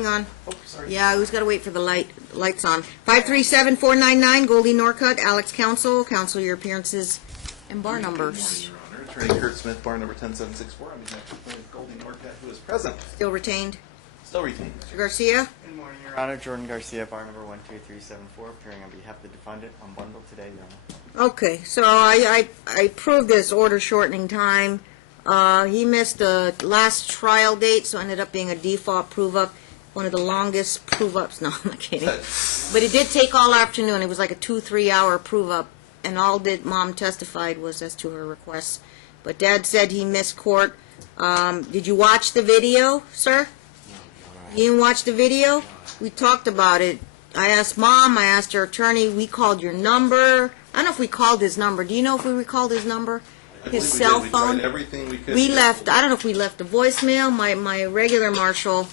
Hang on. Oh, sorry. Yeah, who's got to wait for the lights on? 537-499, Goldie Norcutt, Alex Counsel. Counsel, your appearances and bar numbers. Good morning, Your Honor. Attorney Kurt Smith, bar number 10764, on behalf of plaintiff Goldie Norcutt, who is present. Still retained. Still retained. Mr. Garcia? Good morning, Your Honor. Jordan Garcia, bar number 12374, appearing on behalf of the defendant on bundle today, Your Honor. Okay, so I approved this order shortening time. He missed the last trial date, so it ended up being a default prove-up. One of the longest prove-ups. No, I'm not kidding. But it did take all afternoon. It was like a 2-3 hour prove-up, and all that Mom testified was as to her requests. But Dad said he missed court. Did you watch the video, sir? You didn't watch the video? We talked about it. I asked Mom, I asked her attorney, we called your number. I don't know if we called his number. Do you know if we recalled his number? His cell phone? We tried everything we could. We left, I don't know if we left a voicemail. My regular marshal,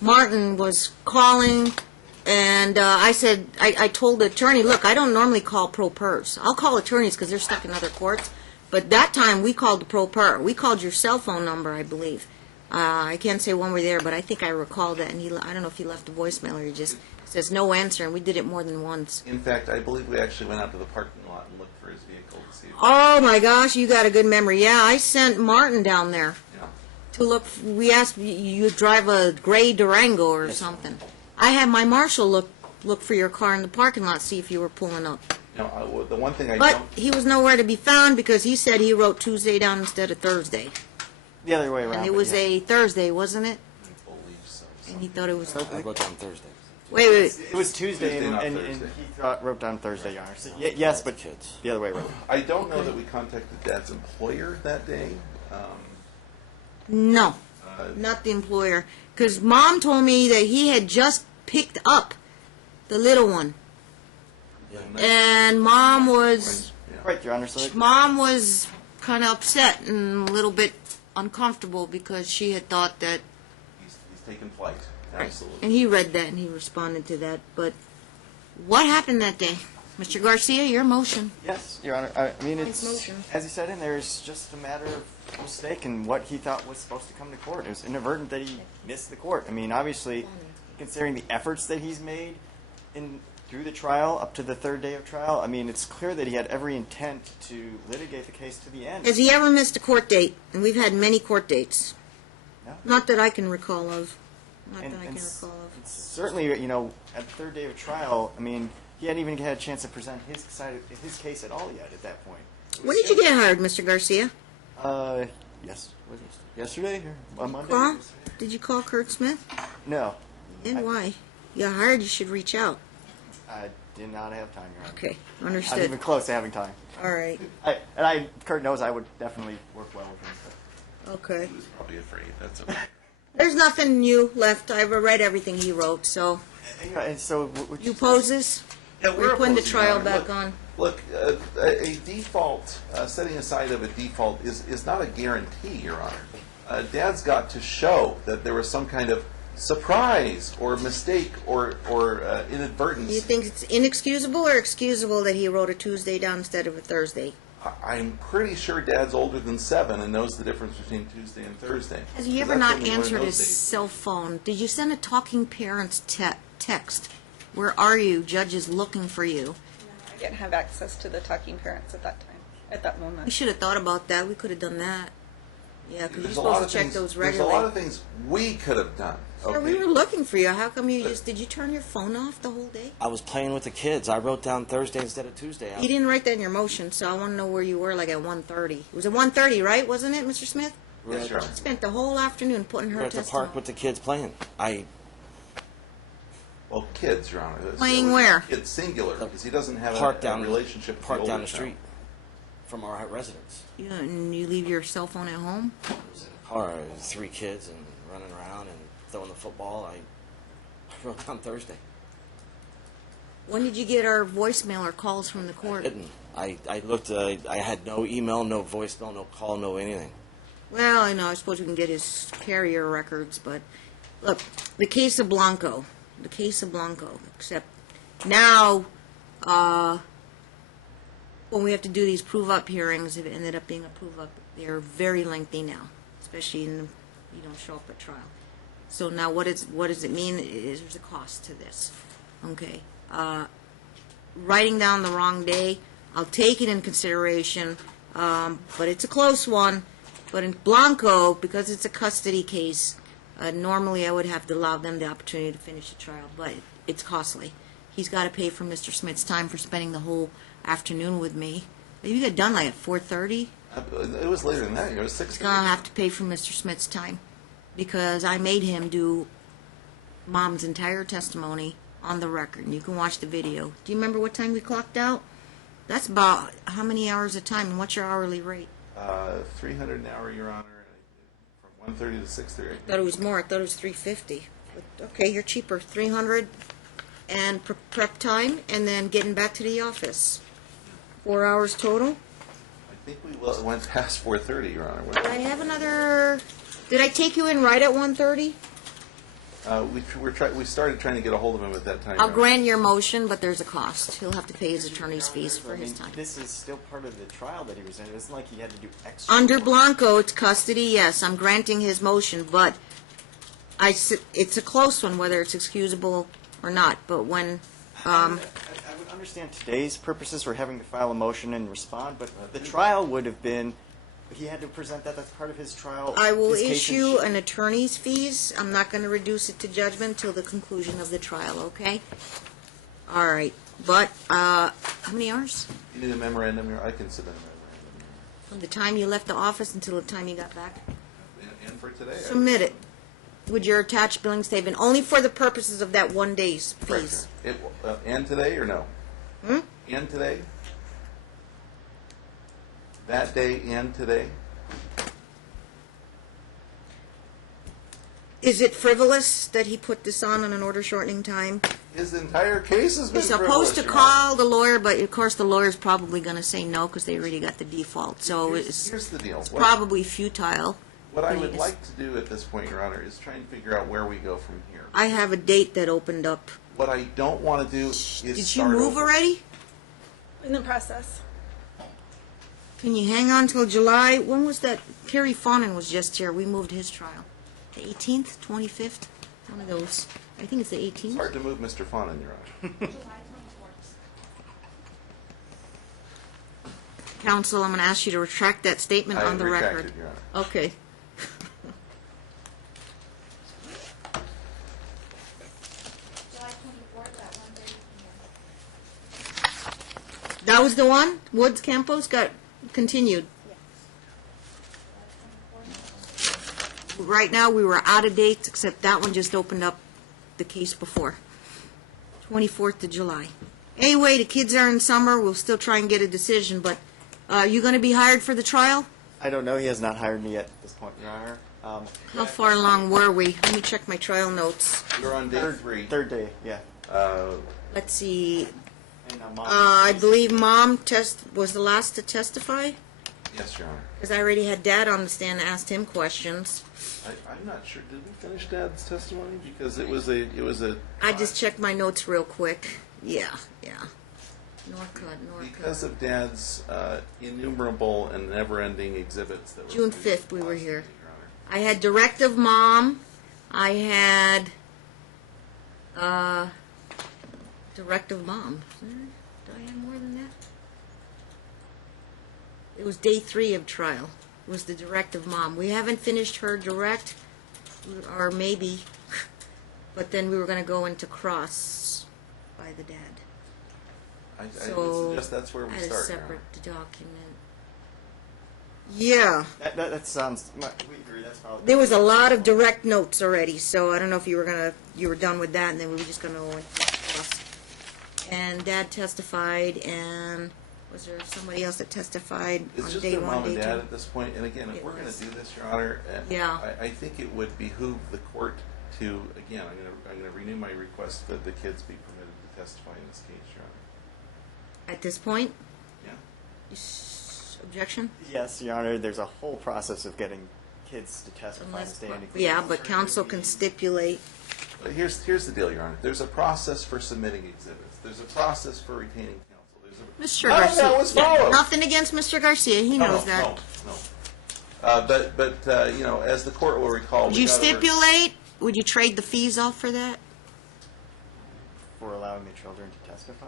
Martin, was calling, and I said, I told the attorney, look, I don't normally call pro pers. I'll call attorneys because they're stuck in other courts. But that time, we called the pro per. We called your cell phone number, I believe. I can't say when we're there, but I think I recall that. And I don't know if he left a voicemail or he just says no answer, and we did it more than once. In fact, I believe we actually went out to the parking lot and looked for his vehicle to see if... Oh, my gosh, you got a good memory. Yeah, I sent Martin down there. Yeah. To look, we asked you drive a gray Durango or something. I had my marshal look for your car in the parking lot, see if you were pulling up. No, the one thing I But don't... he was nowhere to be found because he said he wrote Tuesday down instead of Thursday. The other way around. And it was a Thursday, wasn't it? I believe so. And he thought it was... I wrote down Thursday. Wait. It was Tuesday, Tuesday, not and Thursday. he wrote down Thursday, Your Honor. So, yes, but Kids. the other way around. I don't know that we contacted Dad's employer that day. No, not the employer. Because Mom told me that he had just picked up the little one. And Mom was... Right, Your Honor. So Mom was kind of upset and a little bit uncomfortable because she had thought that... He's taken flight. Absolutely. And he read that and he responded to that. But what happened that day? Mr. Garcia, your motion. yes, Your Honor. I mean, Nice it's, motion. as you said in there, it's just a matter of mistake and what he thought was supposed to come to court. It was inadvertent that he missed the court. I mean, obviously, considering the efforts that he's made through the trial up to the third day of trial, I mean, it's clear that he had every intent to litigate the case to the end. Has he ever missed a court date? And we've had many court dates. No. Not that I can recall of. Not And- that I and can recall of. Certainly, you know, at the third day of trial, I mean, he hadn't even had a chance to present his side of his case at all yet at that point. When did you get hired, Mr. Garcia? Yes. Was it yesterday or on Monday? Call? Did you call Kurt Smith? No, And why? You got hired, you should reach out. I did not have time, Your Honor. Okay, Not understood. even close to having time. All right, Kurt knows I would definitely work well with him. okay. He was probably afraid. That's okay. There's nothing new left. I've read everything he wrote, so... But, and so, You oppose this? Yeah, We're putting the opposing, trial Your Honor. back on. Look, a default, setting aside of a default is not a guarantee, Your Honor. Dad's got to show that there was some kind of surprise or mistake or inadvertence. Do you think it's inexcusable or excusable that he wrote a Tuesday down instead of a Thursday? I'm pretty sure Dad's older than 7 and knows the difference between Tuesday and Thursday. Has he ever That's not when we learned answered those his days. cell phone? Did you send a talking parents text? Where are you? Judge is looking for you. I didn't have access to the talking parents at that time, at that We moment. should have thought about that. We could have done that. Yeah, because you're There's a lot supposed of to check things- those There's a lot regularly. of things we could have done. Sir, we Okay. were looking for you. How come you just... Did you turn your phone off the whole day? I was playing with the kids. I wrote down Thursday instead of Tuesday. You didn't write that in your motion, so I want to know where you were, like at 1:30. It was at 1:30, right? Wasn't it, Mr. Smith? We were Yes, at, Your Honor. Spent the whole afternoon putting we her were at the testimony. park with the kids playing. Well, kids, Your Honor. Playing So where? It's singular because he doesn't have Park a down relationship with Park the down older the child. street from our residence. Yeah, and you leave your cell phone at home? I was in a car, 3 kids and running around and throwing the football. I wrote down Thursday. When did you get our voicemail or calls from the court? Didn't. I looked. I had no email, no voicemail, no call, no anything. Well, I know, I suppose we can get his carrier records, but look, the case of Blanco, except now, when we have to do these prove-up hearings, it ended up being a prove-up, they're very lengthy now, especially in, you don't show up at trial. So now what does it mean? There's a cost to this. Okay. Writing down the wrong day, I'll take it in consideration, but it's a close one. But in Blanco, because it's a custody case, normally I would have to allow them the opportunity to finish the trial, but it's costly. He's got to pay for Mr. Smith's time for spending the whole afternoon with me. You got done like at 4:30. It was later than that. It was 6:30. He's going to have to pay for Mr. Smith's time because I made him do Mom's entire testimony on the record, and you can watch the video. Do you remember what time we clocked out? That's about how many hours a time, and what's your hourly rate? 300 an hour, Your Honor, from 1:30 to 6:30. I thought it was more. I thought it was 350. But, okay, you're cheaper. 300 and prep time, and then getting back to the office. 4 hours total. I think we went past 4:30, Your Honor. Did I have another? Did I take you in right at 1:30? We started trying to get a hold of him at that time. I'll Your Honor. grant your motion, but there's a cost. He'll have to pay his attorney's fees for I mean, his time. this is still part of the trial that he was in. It wasn't like he had to do extra. Under work. Blanco, it's custody, yes. I'm granting his motion, but it's a close one, whether it's excusable or not. But when, I would understand today's purposes for having to file a motion and respond, but the trial would have been, he had to present that. That's part of his trial. I will his case in issue chief. an attorney's fees. I'm not going to reduce it to judgment till the conclusion of the trial, okay? All right. But, how many hours? You need a memorandum, Your Honor? I can submit a memorandum. From the time you left the office until the time you got back? And for today? Submit it with your attached billing statement, only for the purposes of that one day's Correct, fees. Your Honor. And today or no? And today? That day and today? Is it frivolous that he put this on an order shortening time? His entire case has been He's supposed frivolous, to Your call the lawyer, but of course the lawyer's probably going to say no because they already got the default. So Honor. it's Here's the deal. probably futile. What I But would he like to do at this point, Your Honor, is try and figure out where we go from here. I have a date that opened up. What I don't want to do is Did you start move over. already? In the process. Can you hang on till July? When was that? Kerry Fawnin was just here. We moved his trial. The 18th, 25th? One of those. I think it's the It's 18th. hard to move Mr. Fawnin, Your Honor. Counsel, I'm going to ask you to retract that statement I on the retract record. it, Your Honor. Okay. July 24th at 1:30 p.m. That was the one? Woods Campos got continued. Right now, we were out of dates, except that one just opened up the case before. 24th of July. Anyway, the kids are in summer. We'll still try and get a decision, but you going to be hired for the trial? I don't know. He has not hired me yet at this point, Your Honor. How far along were we? Let me check my trial notes. We're on day 3. Third day, yeah. Let's see. And, Mom, I believe Mom was the last to testify, Yes, Your Honor. because I already had Dad on the stand and asked him questions. I'm not sure. Did we finish Dad's testimony? Because it was a. I just checked my notes real quick. Yeah. Norcutt. Because of Dad's innumerable and never-ending exhibits that were June produced 5th we were last here. night, Your Honor. I had directive Mom. I had directive Mom. Do I have more than that? It was day 3 of trial. It was the directive Mom. We haven't finished her direct, or maybe, but then we were going to go into cross by the dad. I would So suggest that's where we I had a start, Your Honor. separate document. Yeah. that sounds. We agree. That's probably. There was a lot of direct notes already, so I don't know if you were done with that, and then we were just gonna go into cross. And Dad testified, and was there somebody else that testified It's on just day their 1, mom and day dad 2? at this point. And again, if It we're going was. to do this, Your Honor, Yeah. I think it would behoove the court to, again, I'm going to renew my request that the kids be permitted to testify in this case, Your Honor. At this point, Yeah. objection? Yes, Your Honor. There's a whole process of getting kids to testify and stand. Yeah, but counsel can stipulate. But here's the deal, Your Honor. There's a process for submitting exhibits. There's a process for retaining counsel. Mr. None of Garcia. that was followed. Nothing against Mr. Garcia, he knows that. No. But you know, as the court will recall, Did you stipulate would you trade the fees off for that? For allowing the children to testify?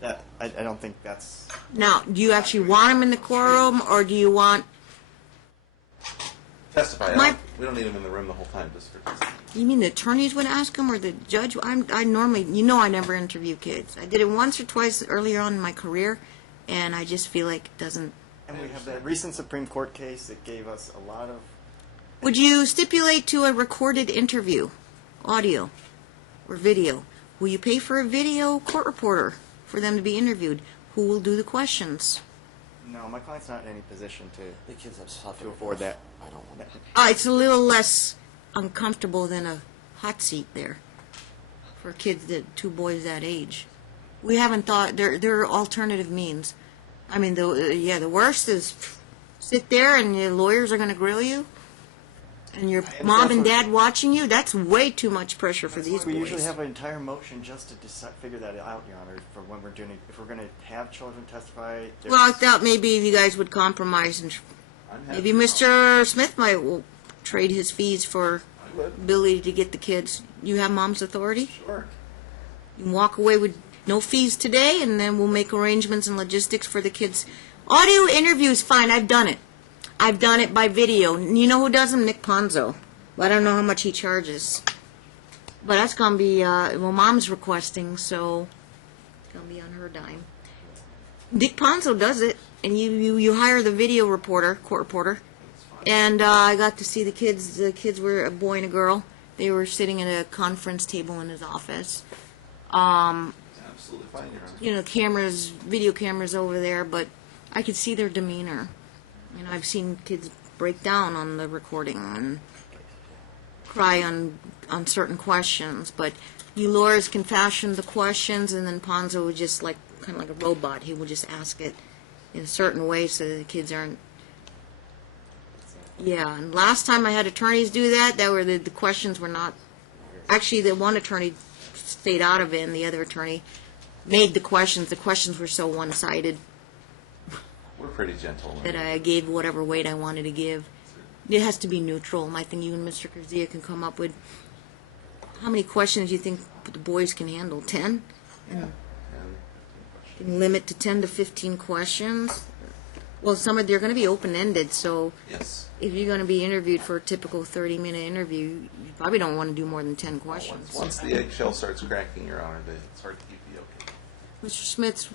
That I don't think that's. Now, do you actually want them in the courtroom, or do you want? Testify. My- We don't need them in the room the whole time just for testimony. You mean the attorneys would ask them, or the judge? I normally, I never interview kids. I did it once or twice earlier on in my career, and I just feel like it doesn't. And we have that recent Supreme Court case that gave us a lot of. Would you stipulate to a recorded interview, audio or video? Will you pay for a video court reporter for them to be interviewed? Who will do the questions? No, my client's not in any position The kids have to suffered. afford that. I don't want that. It's a little less uncomfortable than a hot seat there for kids two boys that age. We haven't thought there are alternative means. I mean, the worst is sit there and your lawyers are going to grill you, and your mom and dad watching you. That's way too much pressure for these We boys. usually have an entire motion just to figure that out, Your Honor, for when we're doing. If we're going to have children testify. Well, I thought maybe you guys would compromise, and I'm happy maybe to Mr. Smith might trade his fees for I would. ability to get the kids. You have mom's authority? Sure. You can walk away with no fees today, and then we'll make arrangements and logistics for the kids. Audio interviews, fine. I've done it. I've done it by video. You know who does them? Nick Ponzo. But I don't know how much he charges. But that's going to be, Mom's requesting, so it's going to be on her dime. Nick Ponzo does it, and you hire the video reporter, court reporter. And I got to see the kids. The kids were a boy and a girl. They were sitting at a conference table in his office. Absolutely fine, Your Honor. Cameras, video cameras over there, but I could see their demeanor. I've seen kids break down on the recording and cry on certain questions, but you lawyers can fashion the questions, and then Ponzo would just kind of like a robot. He would just ask it in a certain way so that the kids aren't. Yeah, and last time I had attorneys do that, the questions were not. Actually, the one attorney stayed out of it, and the other attorney made the questions. The questions were so one-sided We're pretty gentle. that I gave whatever weight I wanted to give. It has to be neutral, and I think you and Mr. Garcia can come up with how many questions you think the boys can handle. 10? And Can limit to 10 to 15 questions. Well, they're going to be open-ended, so yes. if you're going to be interviewed for a typical 30-minute interview, you probably don't want to do more than 10 questions. Once the eggshell starts cracking, Your Honor, it's hard to keep the okay. Mr. Smith's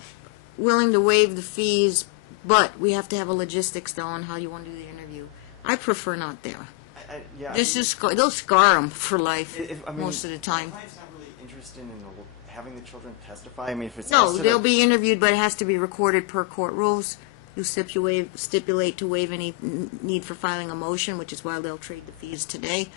willing to waive the fees, but we have to have a logistics, though, on how you want to do the interview. I prefer not there. Yeah. They'll scar them for life I mean, most of the time. My client's not really interested in having the children testify. I mean, if it's No, us to they'll the- be interviewed, but it has to be recorded per court rules. You stipulate to waive any need for filing a motion, which is why they'll trade the fees today.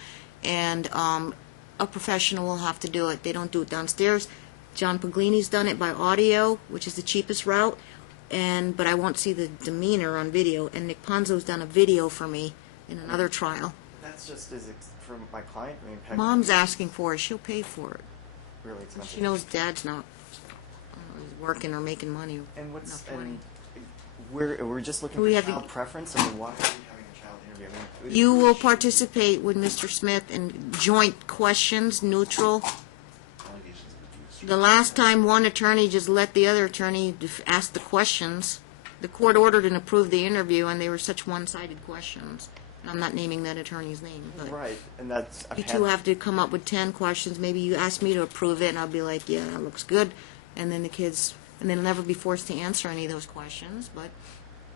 And a professional will have to do it. They don't do it downstairs. John Paglini's done it by audio, which is the cheapest route. But I won't see the demeanor on video. And Nick Ponzo's done a video for me in another trial. That's just for my client. I mean, Mom's asking for it. She'll pay for it. really expensive. She knows Dad's not working or making money. And what's enough money. and we're just looking We for have to- child preference. I mean, why are we having a child interview? I mean, You will participate with Mr. Smith in joint questions, neutral. Allegations of abuse. The last time one attorney just let the other attorney ask the questions, the court ordered and approved the interview, and they were such one-sided questions. And I'm not naming that attorney's name, but Right, and that's you two have to come up with 10 questions. Maybe you ask me to approve it, and I'll be like, yeah, that looks good. And then the kids, and they'll never be forced to answer any of those questions, but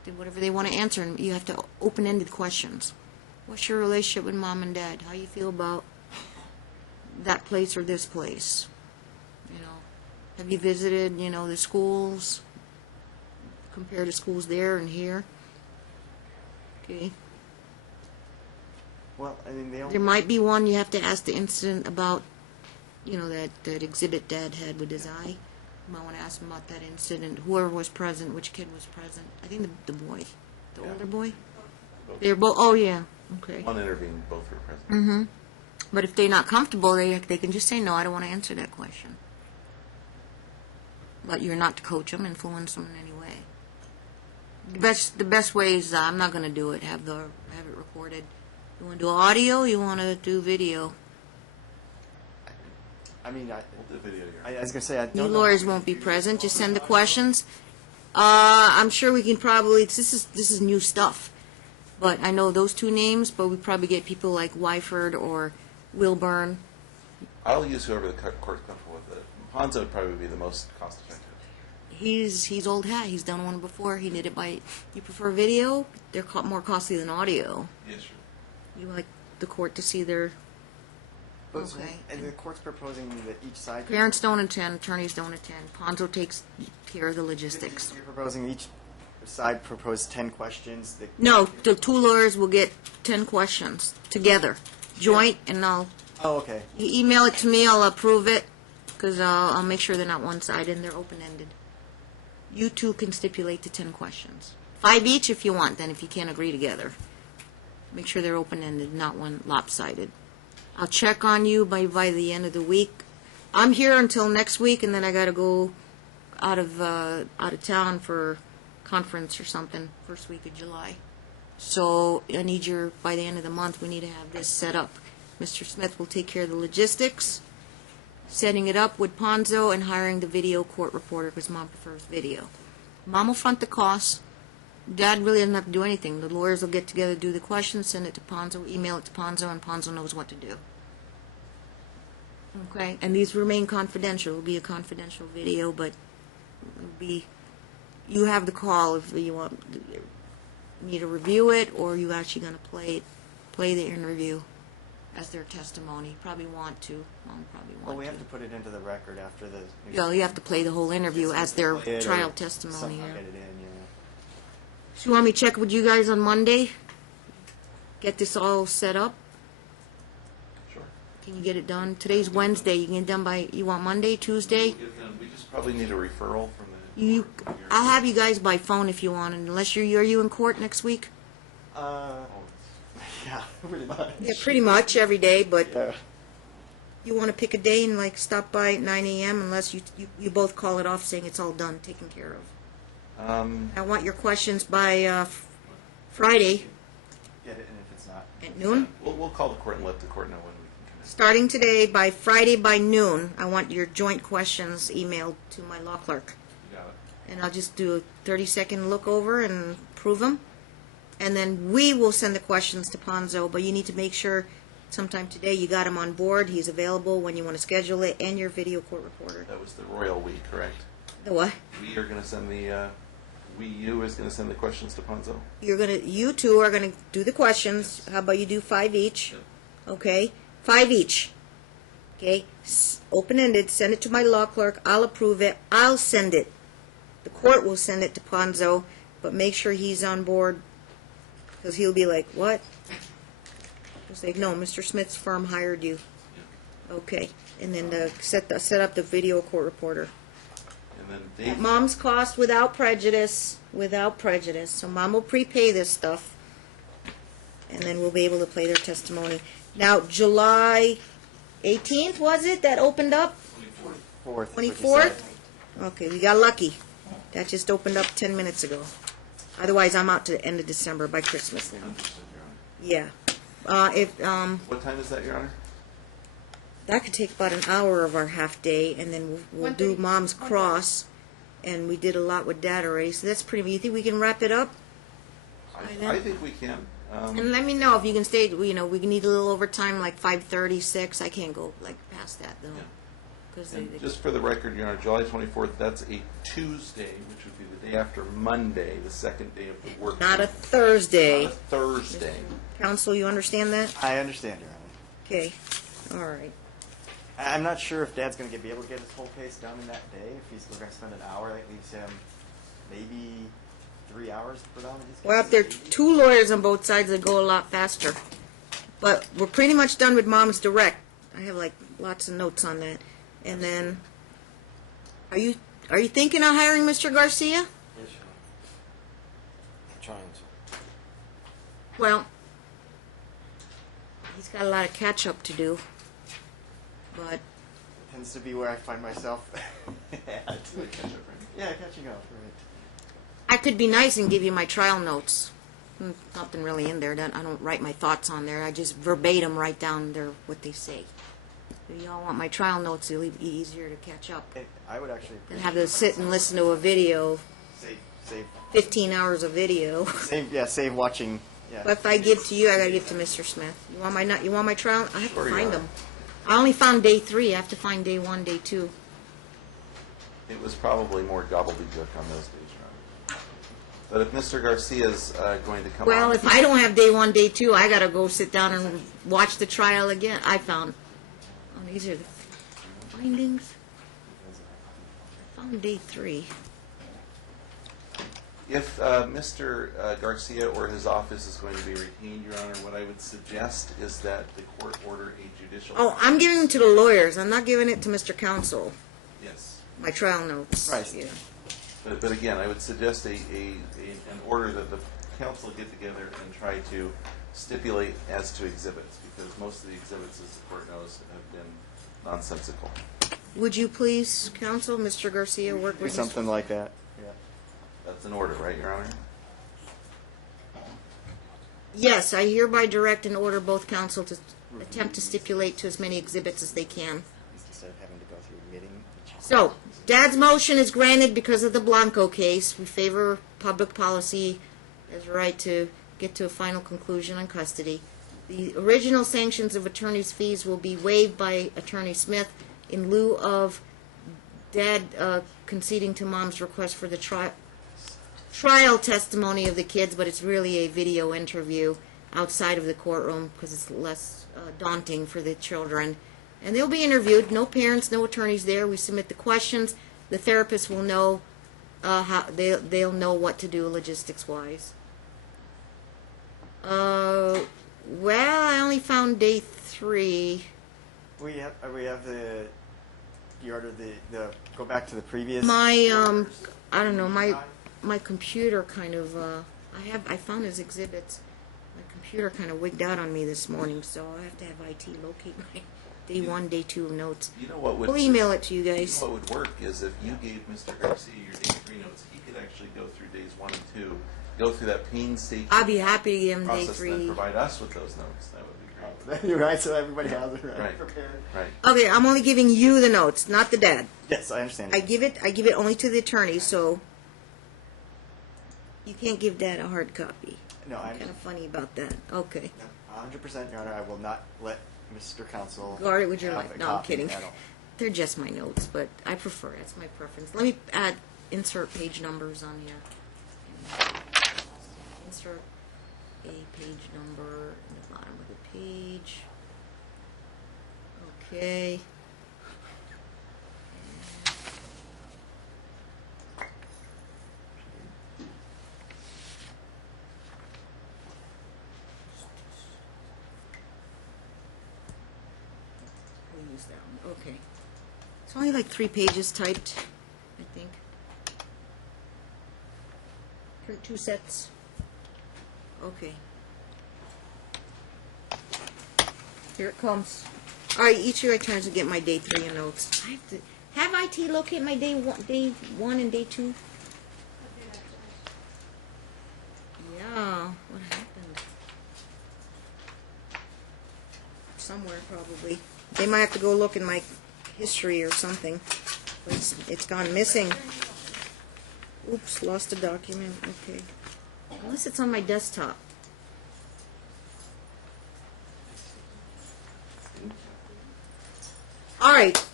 do whatever they want to answer. And you have to open-ended questions. What's your relationship with Mom and Dad? How you feel about that place or this place? Have you visited, the schools? Compare the schools there and here? Okay. Well, I mean, There might be one you have to ask the incident about, that exhibit Dad had with his eye. You might want to ask him about that incident. Whoever was present, which kid was present. I think the boy, the Yeah. older boy. Both. They're both. Oh yeah. Okay. One intervened, both were present. Mm-hmm. But if they're not comfortable, they can just say no. I don't want to answer that question. But you're not to coach them, influence them in any way. The best way is I'm not going to do it. Have it recorded. You want to do audio? You want to do video? I mean, We'll do video here. I was gonna say I You don't know. lawyers won't be present. Just send the questions. I'm sure we can probably. This is new stuff, but I know those two names. But we probably get people like Wyford or Wilburn. I'll use whoever the court's comfortable with. Ponzo would probably be the most cost effective. He's old hat. He's done one before. He did it by. You prefer video? They're more costly than audio. Yes, sure. You like the court to see their. But- Okay. And the court's proposing that each side. Parents don't attend. Attorneys don't attend. Ponzo takes care of the logistics. You're proposing each side propose 10 questions. That No, the two lawyers will get 10 questions together, joint, and I'll. Oh, okay. You email it to me, I'll approve it, because I'll make sure they're not one-sided and they're open-ended. You two can stipulate to 10 questions. 5 each if you want, then if you can't agree together. Make sure they're open-ended, not one lopsided. I'll check on you by the end of the week. I'm here until next week, and then I got to go out of town for conference or something, first week of July. So I need by the end of the month, we need to have this set up. Mr. Smith will take care of the logistics, setting it up with Ponzo, and hiring the video court reporter, because Mom prefers video. Mom will front the costs. Dad really doesn't have to do anything. The lawyers will get together, do the questions, send it to Ponzo, email it to Ponzo, and Ponzo knows what to do. Okay? And these remain confidential. It'll be a confidential video, but it'll be, you have the call if you want me to review it, or you actually going to play the interview as their testimony. Probably want to. Mom probably want Well, we to. have to put it into the record after the. Yeah, you have to play the whole interview as their It or trial testimony. somehow Yeah. get it in, yeah. So you want me to check with you guys on Monday? Get this all set up? Sure. Can you get it done? Today's Wednesday. You can get it done by, you want Monday, Tuesday? We'll get them- We just probably need a referral from the. You, court. I'll have you guys by phone if you want, unless are you in court next week? Yeah, pretty much. Yeah, pretty much every day, but Yeah. you want to pick a day and like stop by at 9 a.m. unless you both call it off saying it's all done, taken care of. I want your questions by Friday Get it, and if it's not. at noon. We'll call the court and let the court know when we can come in. Starting today, by Friday by noon, I want your joint questions emailed to my law clerk. You got it. And I'll just do a 30-second look over and prove them. And then we will send the questions to Ponzo, but you need to make sure sometime today you got him on board, he's available when you want to schedule it, and your video court reporter. That was the royal we, correct? The what? We are going to send the, you is going to send the questions to Ponzo? You two are gonna do the questions. How about you do 5 each? Okay, 5 each. Okay, open-ended, send it to my law clerk, I'll approve it, I'll send it. The court will send it to Ponzo, but make sure he's on board, because he'll be like, what? He'll say, no, Mr. Smith's firm hired you. Okay, and then set up the video court reporter. And then Dave, Mom's cost without prejudice, so Mom will prepay this stuff, and then we'll be able to play their testimony. Now, July 18th, was it, that opened up? 4th. 24th? Okay, we got lucky. That just opened up 10 minutes ago. Otherwise, I'm out to the end of December by Christmas now. understood, Your Honor. Yeah. What time is that, Your Honor? That could take about an hour of our half day, and then we'll do 1:30. Mom's Cross, and we did a lot with Dad already, so that's pretty. You think we can wrap it up? I think we can. And let me know if you can stay. We need a little overtime, like 5:30, 6. I can't go like past that though, Yeah. because And just for the record, Your Honor, July 24th, that's a Tuesday, which would be the day after Monday, the second day of the work not a week. Thursday. Not a Thursday. Counsel, you understand that? I understand, Your Honor. Okay. All right. I'm not sure if Dad's going to be able to get his whole case done in that day. If we're going to spend an hour, that leaves him maybe 3 hours to put on his case. Well, if there are two lawyers on both sides, it'd go a lot faster. But we're pretty much done with Mom's direct. I have like lots of notes on that. And then, are you thinking of hiring Mr. Garcia? Yes, Your Honor. I'm trying to. Well, he's got a lot of catch up to do. But Tends to be where I find myself at. Yeah, catching up, right. I could be nice and give you my trial notes. nothing really in there. I don't write my thoughts on there. I just verbatim write down what they say. If y'all want my trial notes, it'll be easier to catch up I would actually than have to sit and listen to a video, save 15 hours of video. save watching. Yeah. But if I give to you, I gotta give to Mr. Smith. You want my trial? I have Sure to you find are. them. I only found day 3. I have to find day 1, day 2. It was probably more gobbledygook on those days, Your Honor. But if Mr. Garcia's going to come Well, on, if I don't have day 1, day 2, I gotta go sit down and watch the trial again. I found. Oh, these are the findings. I found day 3. if Mr. Garcia or his office is going to be retained, Your Honor, what I would suggest is that the court order a judicial... Oh, I'm giving it to the lawyers. I'm not giving it to Mr. Counsel. Yes. My trial notes. Right. Yeah. But again, I would suggest an order that the council get together and try to stipulate as to exhibits, because most of the exhibits, as the court knows, have been nonsensical. Would you please, counsel, Mr. Garcia, work Do with something like that. Yeah. That's an order, right, Your Honor? Yes, I hereby direct and order both counsel to attempt to stipulate to as many exhibits as they can. Instead of having to go through admitting. So, Dad's motion is granted because of the Blanco case. We favor public policy as a right to get to a final conclusion on custody. The original sanctions of attorney's fees will be waived by Attorney Smith in lieu of Dad conceding to Mom's request for the trial testimony of the kids, but it's really a video interview outside of the courtroom because it's less daunting for the children. And they'll be interviewed. No parents, no attorneys there. We submit the questions. The therapist will know how they'll know what to do logistics-wise. Well, I only found day 3. We have the order the go back to the previous. My orders. I don't know, my computer kind of I found his exhibits. My computer kind of wigged out on me this morning, so I have to have IT locate my day 1, day 2 notes. You know what would... We'll email it to you You guys. know what would work is if you gave Mr. Garcia your day 3 notes, he could actually go through days 1 and 2, go through that painstaking I'd be happy to give him day process, and then 3. provide us with those notes. That would be great. You're right, so everybody has it Right. prepared. Right. Okay, I'm only giving you the notes, not the dad. Yes, I understand. I give it only to the attorney, so you can't give Dad a hard copy. No, I Kind of funny about that. Okay. 100%, Your Honor. I will not let Mr. Counsel Guard it with your have life. a No, I'm copy kidding. at all. They're just my notes, but I prefer it. That's my preference. Let me insert page numbers on here. Insert a page number in the bottom of the page. Okay. We'll use that one. Okay. It's only like 3 pages typed, I think. Print 2 sets. Okay. Here it comes. All right, each of you turns to get my day 3 in notes. I have to have IT locate my day 1 and day 2. Yeah, what happened? Somewhere probably. They might have to go look in my history or something. It's gone missing. Oops, lost a document. Okay. Unless it's on my desktop. All right.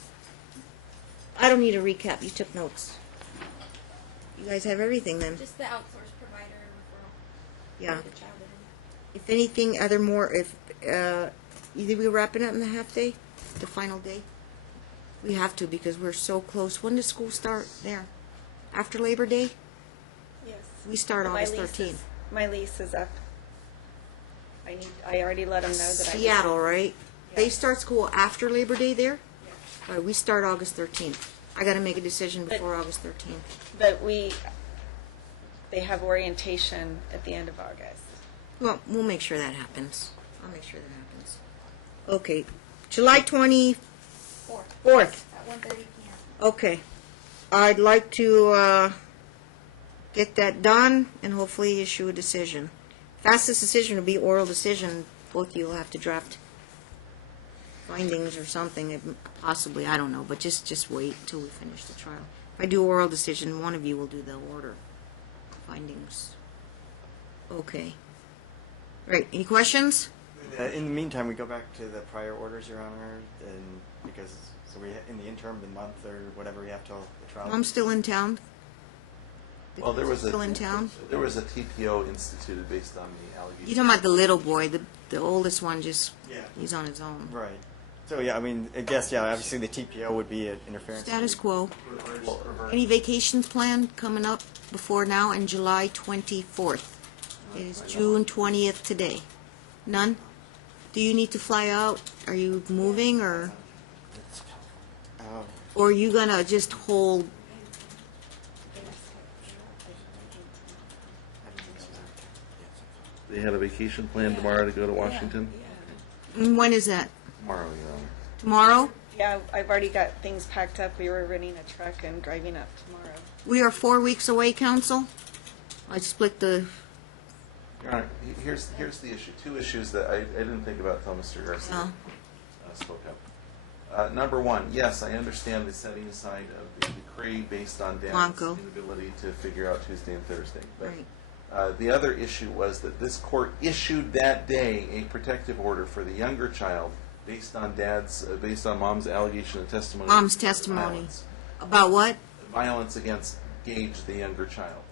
I don't need a recap. You took notes. You guys have everything then. Just the outsourced provider referral. Yeah. For the child in. If anything, are there more? If either we wrapping up in the half day, the final day. We have to because we're so close. When does school start there? After Labor Day? Yes. We start My August lease 13th. My lease is up. I already let them know that Seattle, right? They Yes. start school after Labor Day there? Yes. All right, we start August 13th. I got to make a decision But- before August 13th. But they have orientation at the end of August. Well, we'll make sure that happens. I'll make sure that happens. Okay, July 24th. 4th at 1:30 p.m. Okay. I'd like to get that done and hopefully issue a decision. Fastest decision will be oral decision. Both of you will have to draft findings or something, possibly, I don't know, but just wait until we finish the trial. If I do oral decision, one of you will do the order findings. Okay. Right, any questions? In the meantime, we go back to the prior orders, Your Honor, and because so we in the interim, the month or whatever we have till the trial. I'm still in town. Well, there was Still in town? there was a TPO instituted based on the allegation. You're talking about the little boy, the oldest one just, Yeah. he's on his own. Right. So yeah, I mean, I guess yeah, obviously the TPO would be an interference. Status quo. Well, Any vacations planned coming up before now and July 24th? It is June 20th today. None? Do you need to fly out? Are you moving or are you gonna just hold? They had a vacation plan tomorrow to go to Washington? When is that? Tomorrow, Your Honor. Tomorrow? Yeah, I've already got things packed up. We were renting a truck and driving up tomorrow. We are 4 weeks away, Council. I split the. Your Honor, here's the issue. Two issues that I didn't think about until Mr. Garcia spoke up. Number one, yes, I understand the setting aside of the decree based on Dad's Blanco. inability to figure out Tuesday and Thursday. But Right. the other issue was that this court issued that day a protective order for the younger child based on based on mom's allegation and testimony. Mom's testimony. Violence. About what? Violence against Gage, the younger child.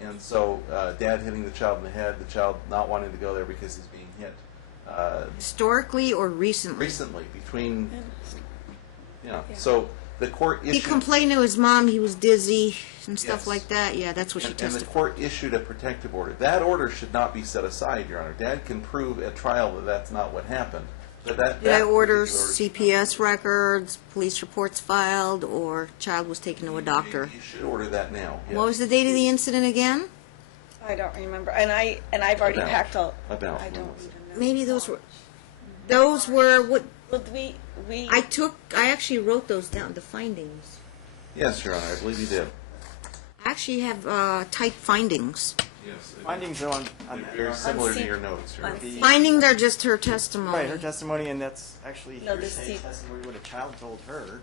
And so dad hitting the child in the head, the child not wanting to go there because he's being hit. Historically or recently? Recently, between, so the court issued. He complained to his mom he was dizzy and stuff Yes. like that. Yeah, that's what she And the testified. court issued a protective order. That order should not be set aside, Your Honor. Dad can prove at trial that that's not what happened. But Did I order particular- CPS records, police reports filed, or child was taken to a doctor? You should order that now. Yes. What was the date of the incident again? I don't remember, and I've already About. packed all. About. I don't even know. Maybe those were what Well, we. I actually wrote those down, the findings. Yes, Your Honor, I believe you did. I actually have typed findings. Yes. Findings are on They're that. very similar to C- your notes, Your on Honor. C- Findings are just her testimony. Right, her testimony, and that's actually No, the hearsay C- testimony what a child told her.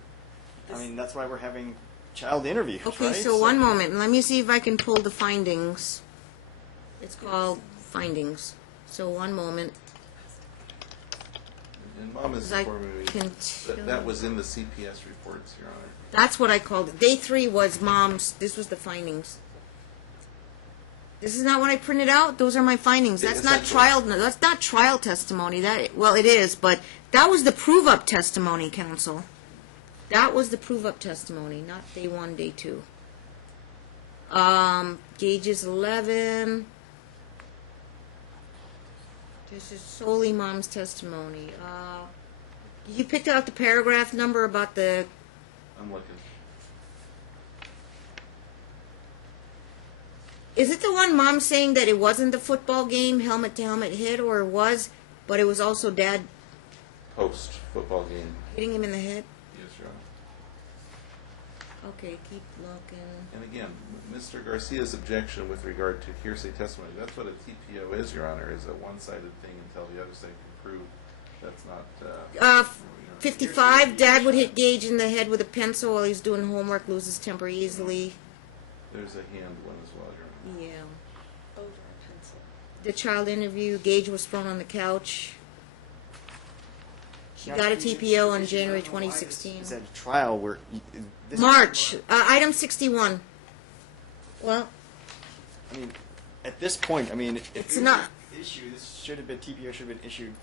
I mean, that's why we're having child interviews, Okay, right? so one moment. Let me see if I can pull the findings. It's called findings. So one moment. And Mom is 'Cause I informing me can that was in the CPS reports, Your Honor. That's what I called it. Day 3 was mom's. This was the findings. This is not what I printed out. Those are my findings. That's not Essentially. trial. No, that's not trial testimony. Well, it is, but that was the prove-up testimony, counsel. That was the prove-up testimony, not day 1, day 2. Gauge is 11. This is solely mom's testimony. You picked out the paragraph number about the. I'm looking. Is it the one mom saying that it wasn't the football game, helmet to helmet hit, or it was, but it was also dad Post football game. hitting him in the head? Yes, Your Honor. Okay, keep looking. And again, Mr. Garcia's objection with regard to hearsay testimony, that's what a TPO is, Your Honor, is a one-sided thing until the other side can prove that's not, 55, dad would hit Gage in the head with a pencil while he's doing homework, loses temper easily. there's a hand one as well, Your Honor. Yeah. Over a pencil. The child interview, Gage was thrown on the couch. She got a TPO on January 2016. Is that a trial where this March, item 61. Well, I mean, at this point, I mean, if It's it was not- an issue, this should have been TPO should have been issued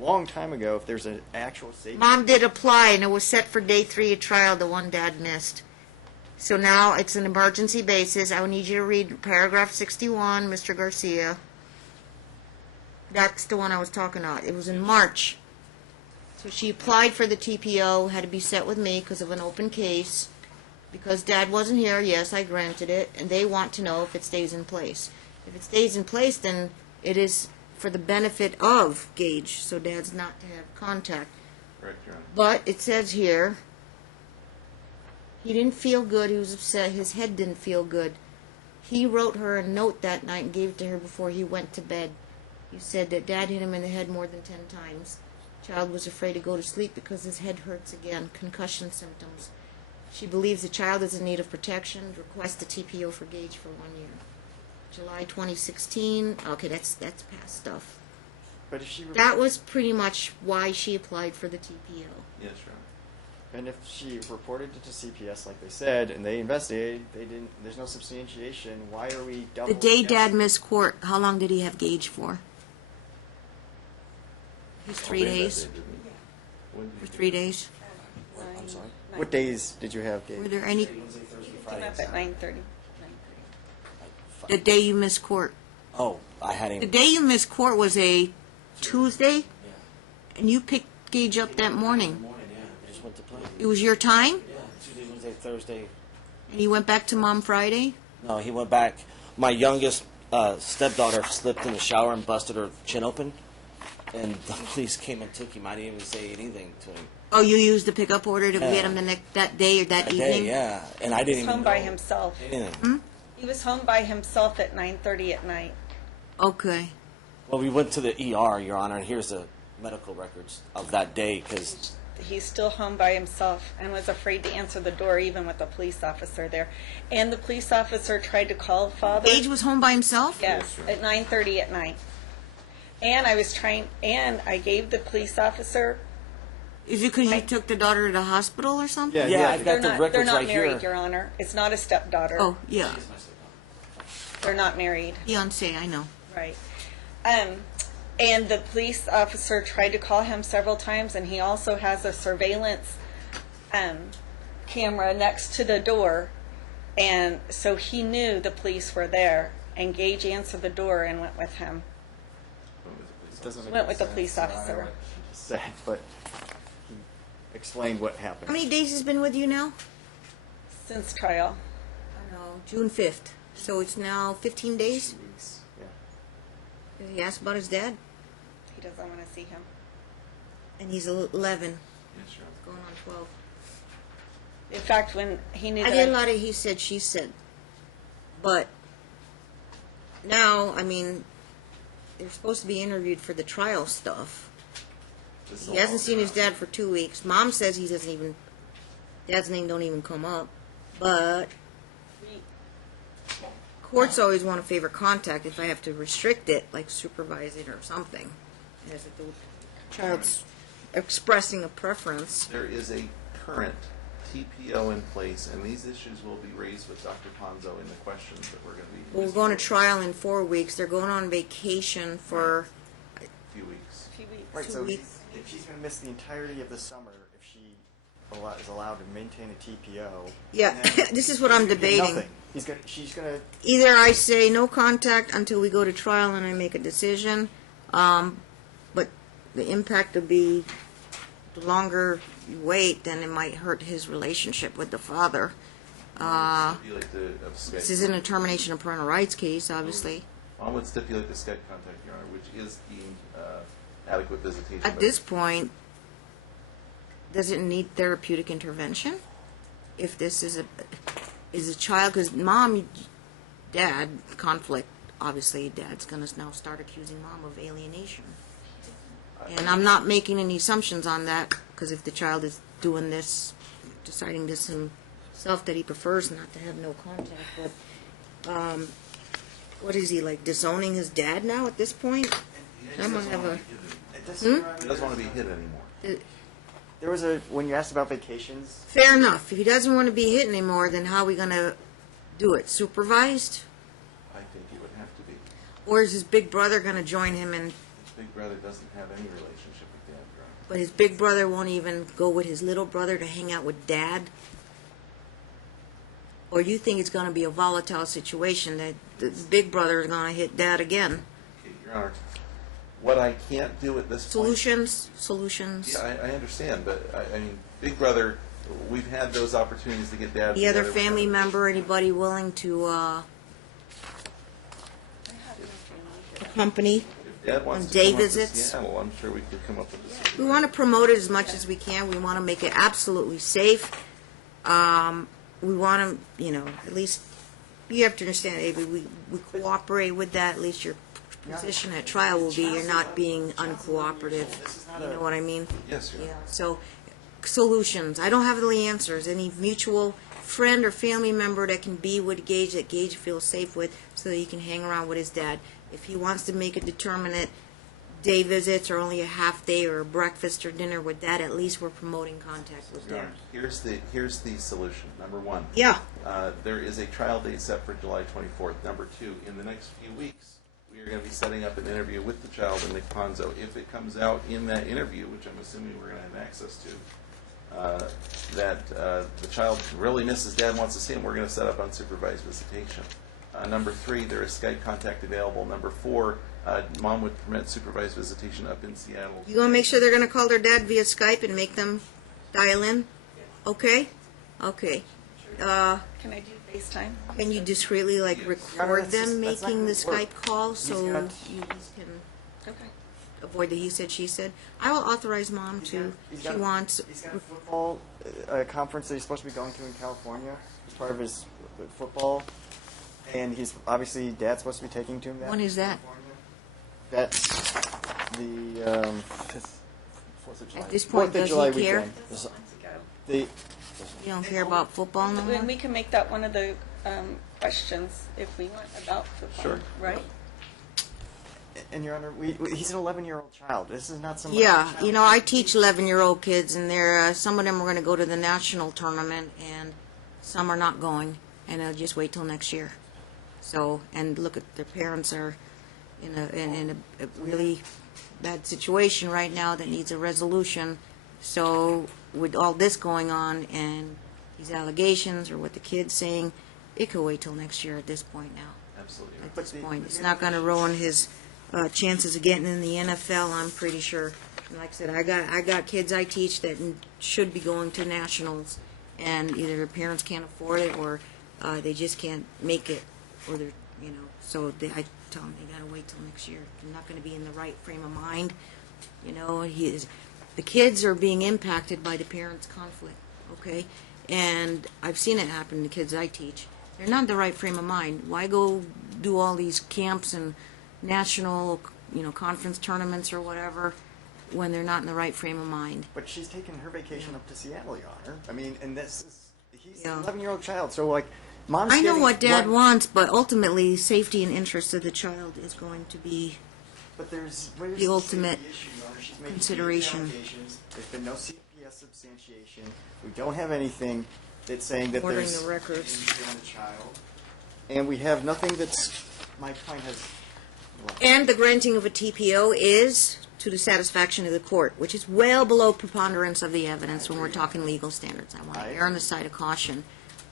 a long time ago. If there's an actual safety. mom did apply, and it was set for day 3 of trial, the one dad missed. So now it's an emergency basis. I would need you to read paragraph 61, Mr. Garcia. That's the one I was talking about. It was in March. So she applied for the TPO, had to be set with me because of an open case. Because dad wasn't here, yes, I granted it, and they want to know if it stays in place. If it stays in place, then it is for the benefit of Gage, so dad's not to have contact. Correct, Your Honor. But it says here, he didn't feel good, he was upset, his head didn't feel good. He wrote her a note that night and gave it to her before he went to bed. He said that Dad hit him in the head more than 10 times. Child was afraid to go to sleep because his head hurts again. Concussion symptoms. She believes the child is in need of protection. Request the TPO for Gage for 1 year. July 2016. Okay, that's past stuff. But if she That was pretty much why she applied for the TPO. Yes, Your Honor. and if she reported it to CPS like they said, and they investigated, they didn't. There's no substantiation. Why are we double? The day Dad guessing? missed court, how long did he have Gage for? His 3 Okay, that days? day, didn't he? When did For he 3 get- days? I'm sorry? What days did you have, Gabe? Were there any, Wednesday, Thursday, Came Friday. up at 9:30. the day you missed court? Oh, I had him. The day you missed court was a Tuesday, Yeah. and you picked Gage up that morning. Morning, yeah. I just went to play. It was your time, Yeah, Tuesday, Wednesday, Thursday. and you went back to Mom Friday? No, he went back. My youngest stepdaughter slipped in the shower and busted her chin open, and the police came and took him. I didn't even say anything to him. Oh, you used the pickup order to Yeah. get him that day or that That evening? day, yeah, and I didn't He was even home by know himself. anything. He was home by himself at 9:30 at night. Okay. Well, we went to the ER, Your Honor, and here's the medical records of that day because He's still home by himself and was afraid to answer the door even with a police officer there. And the police officer tried to call father. Gage was home by himself? Yes, at 9:30 at night. And I gave the police officer. Is it because you took the daughter to the hospital or something? Yeah, yeah, I've got the They're records not right married, here. Your Honor. It's not a stepdaughter. Oh, yeah. They're not married. Fiancé, I know. Right. And the police officer tried to call him several times, and he also has a surveillance camera next to the door. And so he knew the police were there, and Gage answered the door and went with him. It doesn't make Went any with the sense. police I don't know officer. what she just said, but he explained what happened. How many days has been with you now? Since trial. I know, June 5th. So it's now 15 days? 2 weeks. Yeah. Did he ask about his dad? He doesn't want to see him. And he's 11, Yes, Your Honor. going on 12. In fact, when he knew I that did a lot of he said, she said. But now, I mean, they're supposed to be interviewed for the trial stuff. This is He a hasn't long seen his process. dad for 2 weeks. Mom says he doesn't even, Dad's name don't even come up. But courts always want to favor contact if I have to restrict it, like supervise it or something. As if the child's expressing a preference. There is a current TPO in place, and these issues will be raised with Dr. Ponzo in the questions that we're going to be. Well, we're going to trial in 4 weeks. They're going on vacation for, A few weeks. a few weeks. Right. 2 So weeks. if she's going to miss the entirety of the summer, if she is allowed to maintain a TPO. yeah, then this is what I'm she's gonna get debating. Nothing. She's going to. Either I say no contact until we go to trial and I make a decision, but the impact would be the longer you wait, then it might hurt his relationship with the father. Stipulate the Skype. This isn't a termination of parental rights case, obviously. Mom would stipulate the Skype contact, Your Honor, which is deemed adequate visitation. At this point, does it need therapeutic intervention? If this is a child, because dad, conflict, obviously dad's going to now start accusing mom of alienation. And I'm not making any assumptions on that, because if the child is doing this, deciding this himself that he prefers not to have no contact, but what is he, like disowning his dad now at this point? I'm going to have a... He doesn't want to be hit anymore. There was when you asked about vacations. Fair enough. If he doesn't want to be hit anymore, then how are we going to do it? Supervised? I think it would have to be. Or is his big brother going to join him in? His big brother doesn't have any relationship with Dad, Your Honor. But his big brother won't even go with his little brother to hang out with Dad? Or you think it's going to be a volatile situation that the big brother is going to hit Dad again? Okay, Your Honor, what I can't do at this point... Solutions. Yeah, I understand, but I mean, Big Brother, we've had those opportunities to get Dad The other together. family member, anybody willing to accompany? If Dad wants on to day come up to visits? Seattle, I'm sure we could come up with a solution. We want to promote it as much as we can. We want to make it absolutely safe. We want to, at least, you have to understand, Avery, we cooperate with that. At least you're position at trial will be you're not being uncooperative. You know what I mean? Yes, Your Honor. Yeah, so solutions. I don't have the answers. Any mutual friend or family member that can be with Gage, that Gage feels safe with, so that he can hang around with his dad. If he wants to make a determinate day visits or only a half day or a breakfast or dinner with dad, at least we're promoting contact with Your dad. Honor, here's the solution. Number one. Yeah. There is a trial date set for July 24th. Number two, in the next few weeks, we are going to be setting up an interview with the child in Nick Ponzo. If it comes out in that interview, which I'm assuming we're going to have access to, that the child really misses dad and wants to see him, we're going to set up unsupervised visitation. Number three, there is Skype contact available. Number four, mom would permit supervised visitation up in Seattle. You gonna make sure they're gonna call their dad via Skype and make them dial in? Okay? Okay. Can I do FaceTime? Can you discreetly, like, record them that's not making the gonna work. Skype call so got- you can Okay. avoid the he said, she said? I will authorize mom to, she wants, He's got a football conference that he's supposed to be going to in California as part of his football, and he's obviously dad's supposed to be taking to him. When is that? That's the At this point, does he care? Weekend. Months ago. The, You don't care about football no And more? we can make that one of the questions if we want about football. Sure. Right? and Your Honor, he's an 11-year-old child. This is not some. Yeah, you know, I teach 11-year-old kids, and they're, some of them are going to go to the national tournament, and some are not going, and they'll just wait till next year. So, and look at their parents are in a really bad situation right now that needs a resolution. So, with all this going on and these allegations or what the kid's saying, it could wait till next year at this point now. Absolutely. At this point, it's not going to ruin his chances of getting in the NFL. I'm pretty sure. And like I said, I got kids I teach that should be going to nationals, and either their parents can't afford it or they just can't make it, or they're So I tell them they got to wait till next year. They're not going to be in the right frame of mind. The kids are being impacted by the parents' conflict. Okay, and I've seen it happen to the kids I teach. They're not in the right frame of mind. Why go do all these camps and national, conference tournaments or whatever when they're not in the right frame of mind? But she's taking her vacation up to Seattle, Your Honor. I mean, and he's Yeah. an 11-year-old child, so like, mom's I know getting what Dad one- wants, but ultimately, safety and interest of the child is going to be But where's the ultimate safety issue, Your Honor? She's making consideration. allegations. There's been no CPS substantiation. We don't have anything that's saying that Ordering there's the records. injury on the child, and we have nothing that's. My client has. And the granting of a TPO is to the satisfaction of the court, which is well below preponderance of the evidence when we're talking legal standards. I want to err on the side of caution.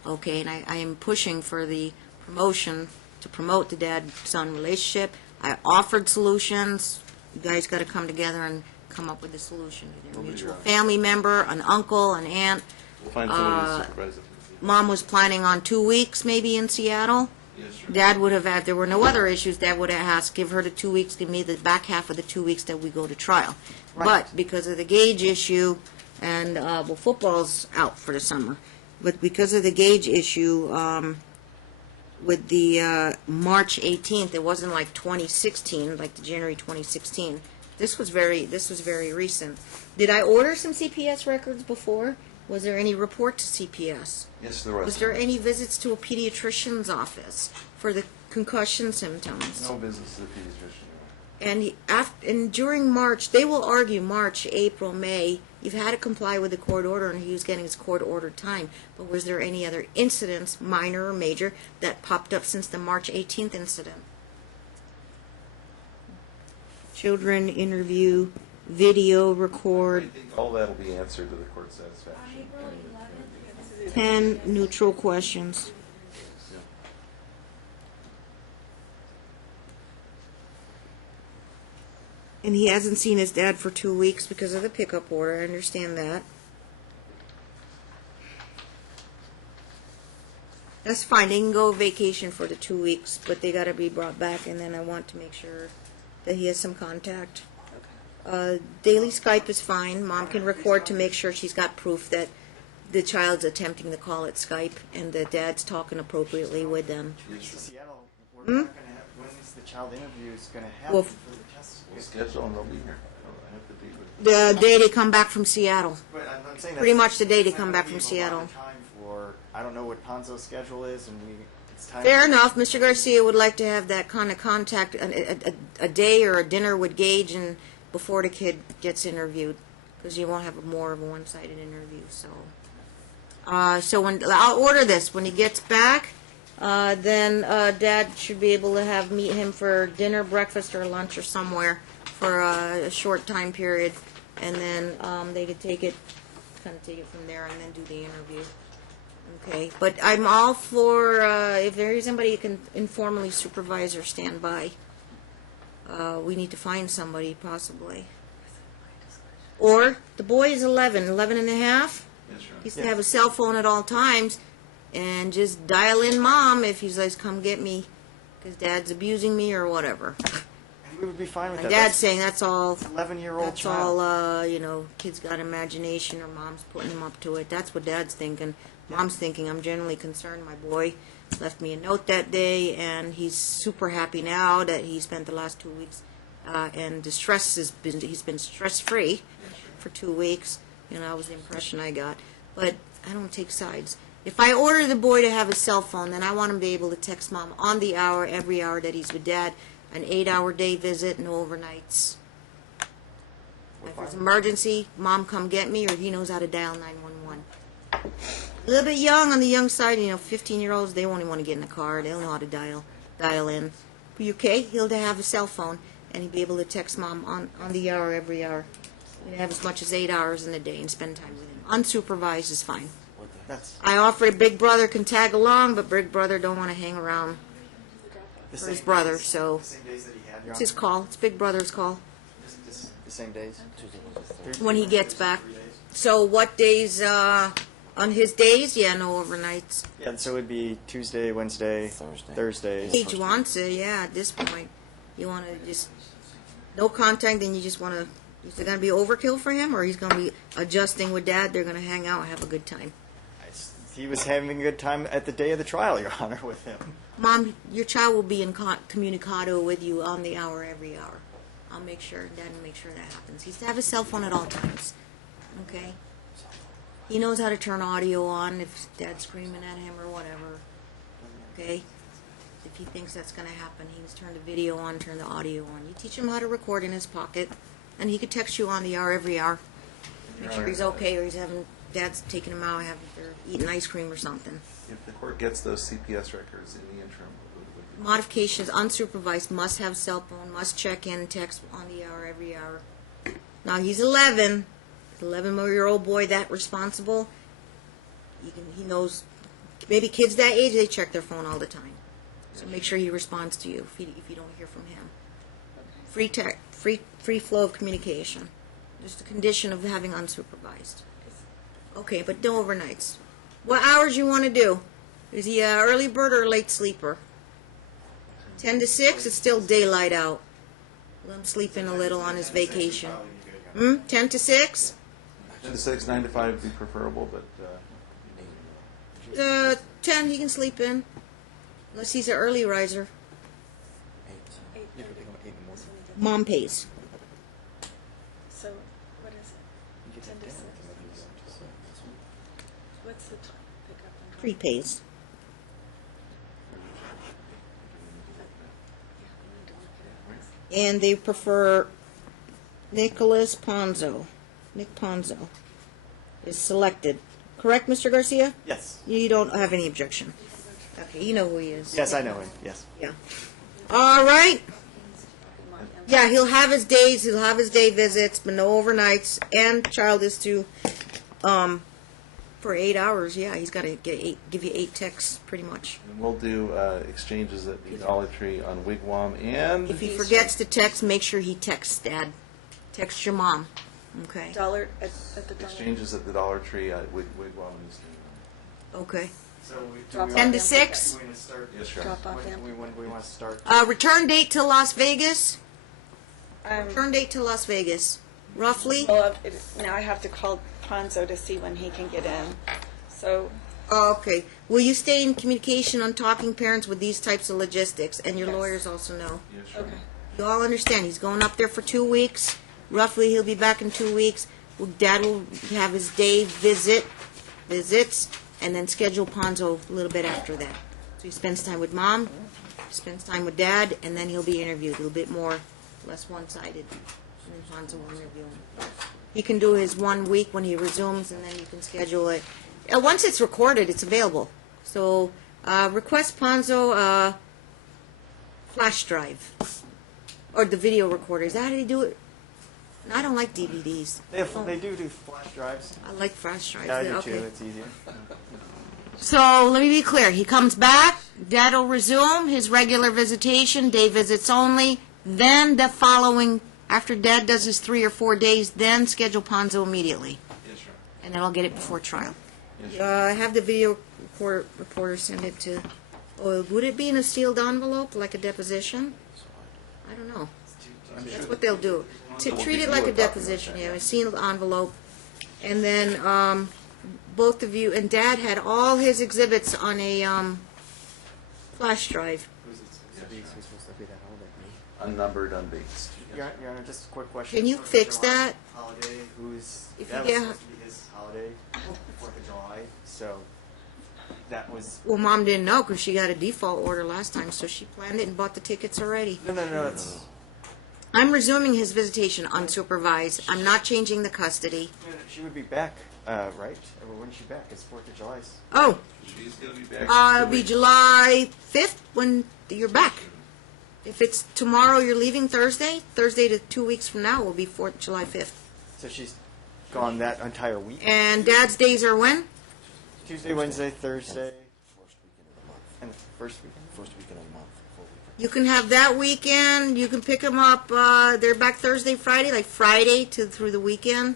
Okay, and I am pushing for the promotion to promote the dad-son relationship. I offered solutions. You guys got to come together and come up with a solution. Either a mutual family member, an uncle, an aunt. We'll find somebody to supervise it. Mom was planning on 2 weeks maybe in Seattle. Yes, sir. Dad would have, if there were no other issues, Dad would have asked, give her the 2 weeks, give me the back half of the 2 weeks that we go to trial. Right. But because of the Gage issue, and, football's out for the summer, but because of the Gage issue, with the March 18th, it wasn't like 2016, like the January 2016. This was very recent. Did I order some CPS records before? Was there any report to CPS? Yes, there was. Was there any visits to a pediatrician's office for the concussion symptoms? No visits to the pediatrician. And during March, they will argue March, April, May, you've had to comply with the court order, and he was getting his court-ordered time. But was there any other incidents, minor or major, that popped up since the March 18th incident? Children interview, video record, I think all that will be answered to the court's satisfaction. April 11th. 10 neutral questions. And he hasn't seen his dad for 2 weeks because of the pickup order. I understand that. That's fine. They can go vacation for the 2 weeks, but they got to be brought back. And then I want to make sure that he has some contact. Daily Skype is fine. Mom can record to make sure she's got proof that the child's attempting to call it Skype and the dad's talking appropriately with them. Seattle. We're not going to have. When is the the child interview is going to Well, happen for the test? We'll schedule and they'll be here. I have to be with The day they come back from Seattle. But I'm saying Pretty that's- much the day they it's come not back gonna from leave a lot Seattle. of time for, I don't know what Ponzo's schedule is, and it's time. Fair enough. Mr. Garcia would like to have that kind of contact, a day or a dinner with Gage and before the kid gets interviewed, because you won't have more of a one-sided interview. So when I'll order this when he gets back, then Dad should be able to meet him for dinner, breakfast, or lunch or somewhere for a short time period, and then they could take it from there and then do the interview. Okay, but I'm all for if there is somebody who can informally supervise or stand by. We need to find somebody possibly. Or the boy is 11 and a half. Yes, Your Honor. He's to have a cell phone at all times and just dial in Mom if he says, come get me because Dad's abusing me or whatever. And we would be fine with And that. Dad's saying that's all. 11-year-old That's child. all, kids got imagination or Mom's putting them up to it. That's what Dad's thinking. Mom's thinking, I'm genuinely concerned. My boy left me a note that day, and he's super happy now that he spent the last 2 weeks, and he's been stress-free for 2 weeks. That was the impression I got. But I don't take sides. If I order the boy to have a cell phone, then I want him to be able to text Mom on the hour, every hour that he's with Dad. An 8-hour day visit, no overnights. If there's an emergency, Mom come get me, or he knows how to dial 911. A little bit young on the young side, 15-year-olds, they won't even want to get in the car. They don't know how to dial in. But okay, he'll have a cell phone, and he'll be able to text Mom on the hour, every hour. He'll have as much as 8 hours in a day and spend time with him. Unsupervised is fine. That's I offer Big Brother can tag along, but Big Brother don't want to hang around the for his same brother, days- so The same days that he had, Your it's his Honor? call. It's Big Brother's call. The same days? Thursday, When he Wednesday, gets back. 3 days? So what days, on his days? Yeah, no overnights. Yeah, so it'd be Tuesday, Wednesday, Thursday. Thursdays. Gage wants it, yeah, at this point. You want to just, no contact, then you just want to, is it going to be overkill for him, or he's going to be adjusting with Dad? They're going to hang out and have a good time. He was having a good time at the day of the trial, Your Honor, with him. Mom, your child will be in communicado with you on the hour, every hour. I'll make sure, Dad will make sure that happens. He's to have a cell phone at all times, okay? He knows how to turn audio on if Dad's screaming at him or whatever, okay? If he thinks that's going to happen, he needs to turn the video on, turn the audio on. You teach him how to record in his pocket, and he could text you on the hour, every hour. Make sure he's okay, or he's having, Dad's taking him out, they're eating ice cream or something. If the court gets those CPS records in the interim, Modifications, unsupervised, must have cell phone, must check in, text on the hour, every hour. Now, he's 11, 11-year-old boy that responsible. He knows, maybe kids that age, they check their phone all the time. So make sure he responds to you if you don't hear from him. Free flow of communication. Just a condition of having unsupervised. Okay, but no overnights. What hours you want to do? Is he an early bird or a late sleeper? 10 to 6, it's still daylight out. Let him sleep in a little on his vacation. 10 to 6? 10 to 6, 9 to 5 would be preferable, but 10 he can sleep in. Unless he's an early riser. Mom pays. So, what is it? 10 to 6. What's the pickup and drop? Free pays. And they prefer Nicholas Ponzo. Nick Ponzo is selected. Correct, Mr. Garcia? Yes. You don't have any objection. Okay, you know who he is. Yes, I know him. Yes. Yeah. All right. Yeah, he'll have his days. He'll have his day visits, but no overnights. And child is to, for 8 hours. Yeah, he's got to give you 8 texts, pretty much. and we'll do exchanges at the Dollar Tree on Wigwam and If he forgets to text, make sure he texts Dad. Text your mom. Okay. Dollar at the dollar. exchanges at the Dollar Tree at Wigwam and East. Okay. So Drop we 10 to off 6. want to start? Yes, Your Drop Honor. off them. When do we want to start? Return date to Las Vegas. Um, Return date to Las Vegas. Roughly. well, now I have to call Ponzo to see when he can get in. So, Oh, okay. Will you stay in communication on talking parents with these types of logistics? And your Yes. lawyers also know. Yes, sure. Okay. You all understand, he's going up there for 2 weeks. Roughly, he'll be back in 2 weeks. Dad will have his day visits, and then schedule Ponzo a little bit after that. So he spends time with Mom, spends time with Dad, and then he'll be interviewed a little bit more, less one-sided. And then Ponzo will interview him. He can do his 1 week when he resumes, and then you can schedule it. Once it's recorded, it's available. So request Ponzo flash drive or the video recorder. Is that how they do it? I don't like DVDs. They do flash drives. I like flash drives. Yeah, I do Okay. too. It's easier. So let me be clear. He comes back. Dad will resume his regular visitation, day visits only. Then the following, after Dad does his 3 or 4 days, then schedule Ponzo immediately. Yes, sure. And then I'll get it before trial. Yes, sure. Have the video reporter send it to, would it be in a sealed envelope like a deposition? I don't know. I'm That's sure what they'll do. To We'll treat be it like a doing something deposition, like yeah, that. a sealed envelope. And then both of you, and Dad had all his exhibits on a flash drive. Unnumbered, unbased. Your Honor, just a quick question. Can you fix that? Holiday, who's, If that you was get- supposed to be his holiday, the 4th of July, so that was, Well, Mom didn't know because she got a default order last time, so she planned it and bought the tickets already. no, that's, I'm resuming his visitation unsupervised. I'm not changing the custody. she would be back, right? Or when's she back? It's 4th of July. Oh, She's going to be back. it'll be July 5th when you're back. If it's tomorrow, you're leaving Thursday to 2 weeks from now will be July 5th. So she's gone that entire week? And Dad's days are when? Tuesday, Wednesday, Thursday, First weekend of the month. and the first weekend? First weekend of the month. Full weekend. You can have that weekend. You can pick them up. They're back Thursday, Friday, like Friday through the weekend.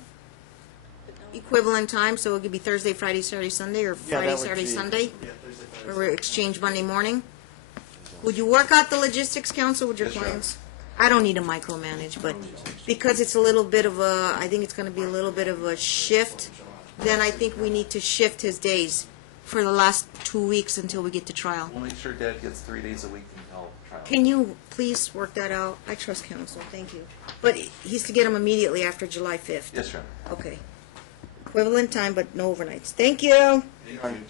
Equivalent time, so it could be Thursday, Friday, Saturday, Sunday, or Yeah, Friday, that would Saturday, be- Sunday, Yeah, Thursday, or Friday. we exchange Monday morning. Would you work out the logistics, council, with your Yes, sure. clients? I don't need to micromanage, but because it's a little bit of a, I think it's going to be a little bit of a shift, then I think we need to shift his days for the last 2 weeks until we get to trial. We'll make sure Dad gets 3 days a week until trial. Can you please work that out? I trust council, thank you. But he's to get him immediately after July 5th. Yes, sir. Okay. Equivalent time, but no overnights. Thank you. Thank you.